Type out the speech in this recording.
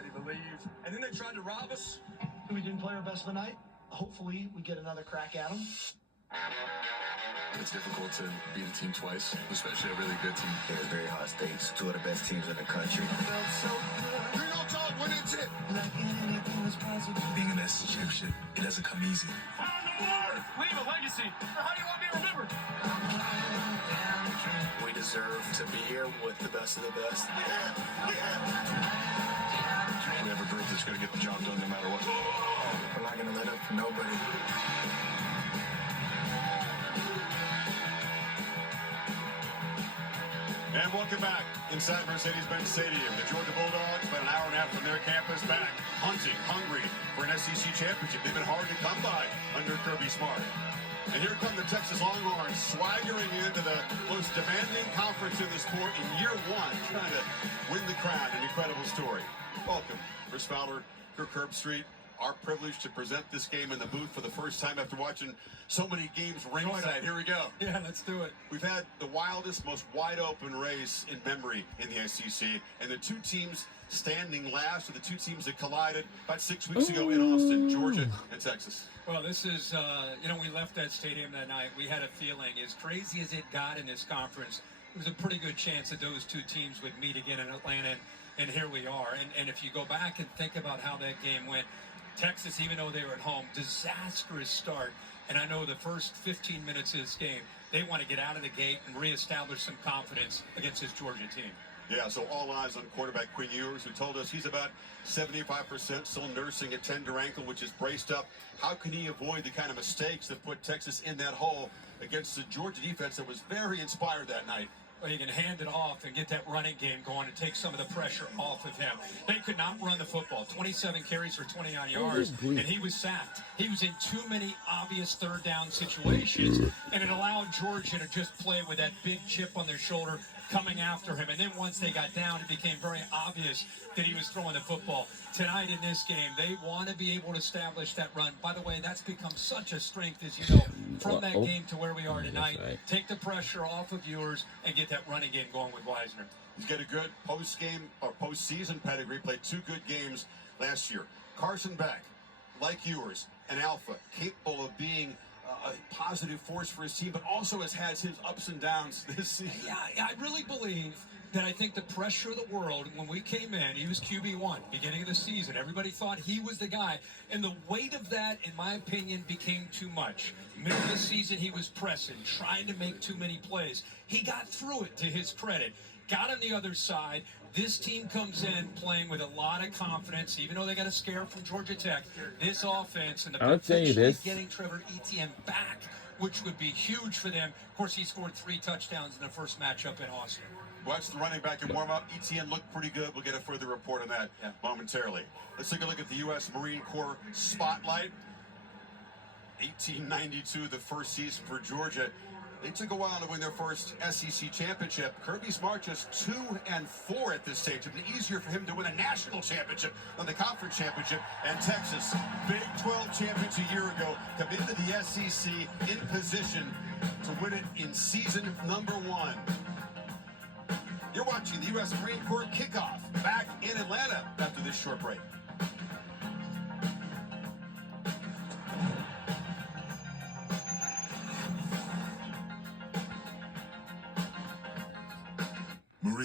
nobody believes. And then they tried to rob us. We didn't play our best of the night. Hopefully, we get another crack at them. It's difficult to beat a team twice, especially a really good team. Yeah, it's very high stakes. Two of the best teams in the country. We don't talk when it's it. Being in the SEC championship, it doesn't come easy. Found the word. Leave a legacy. How do you want me remembered? We deserve to be here with the best of the best. We have a group that's going to get the job done no matter what. We're not going to let up for nobody. And welcome back inside Mercedes-Benz Stadium. The Georgia Bulldogs, about an hour and a half from their campus, back hunting, hungry for an SEC championship. They've been hard to come by under Kirby Smart. And here come the Texas Longhorns, swaggering into the most demanding conference in the sport in year one, trying to win the crown. An incredible story. Welcome, Chris Fowler, Kirk Herbstreit. Our privilege to present this game in the booth for the first time after watching so many games ringside. Here we go. Yeah, let's do it. We've had the wildest, most wide-open race in memory in the SEC, and the two teams standing last are the two teams that collided about 6 weeks ago in Austin, Georgia and Texas. Well, this is, we left that stadium that night. We had a feeling, as crazy as it got in this conference, there was a pretty good chance that those two teams would meet again in Atlanta, and here we are. And if you go back and think about how that game went, Texas, even though they were at home, disastrous start. And I know the first 15 minutes of this game, they want to get out of the gate and reestablish some confidence against this Georgia team. Yeah, so all eyes on quarterback Quinn Ewers, who told us he's about 75%, still nursing a tender ankle, which is braced up. How can he avoid the kind of mistakes that put Texas in that hole against the Georgia defense that was very inspired that night? Well, you can hand it off and get that running game going and take some of the pressure off of him. They could not run the football. 27 carries for 29 yards, and he was sacked. He was in too many obvious third down situations, and it allowed Georgia to just play with that big chip on their shoulder coming after him. And then once they got down, it became very obvious that he was throwing the football. Tonight in this game, they want to be able to establish that run. By the way, that's become such a strength, as you know, from that game to where we are tonight. Take the pressure off of Ewers and get that running game going with Wisner. He's got a good post-game or postseason pedigree, played 2 good games last year. Carson Beck, like Ewers, an alpha, capable of being a positive force for his team, but also has had his ups and downs this season. Yeah, I really believe that I think the pressure of the world, when we came in, he was QB1, beginning of the season. Everybody thought he was the guy. And the weight of that, in my opinion, became too much. Middle of the season, he was pressing, trying to make too many plays. He got through it, to his credit. Got on the other side. This team comes in playing with a lot of confidence, even though they got a scare from Georgia Tech. This offense and the potential getting Trevor Etienne back, which would be huge for them. Of course, he scored 3 touchdowns in the first matchup in Austin. Watch the running back in warm-up. Etienne looked pretty good. We'll get a further report on that momentarily. Let's take a look at the U.S. Marine Corps spotlight. 1892, the first season for Georgia. They took a while to win their first SEC championship. Kirby Smart just 2-4 at this stage. It'd be easier for him to win a national championship than the conference championship. And Texas, Big 12 champions a year ago, come into the SEC in position to win it in season number 1. You're watching the U.S. Marine Corps kickoff back in Atlanta after this short break.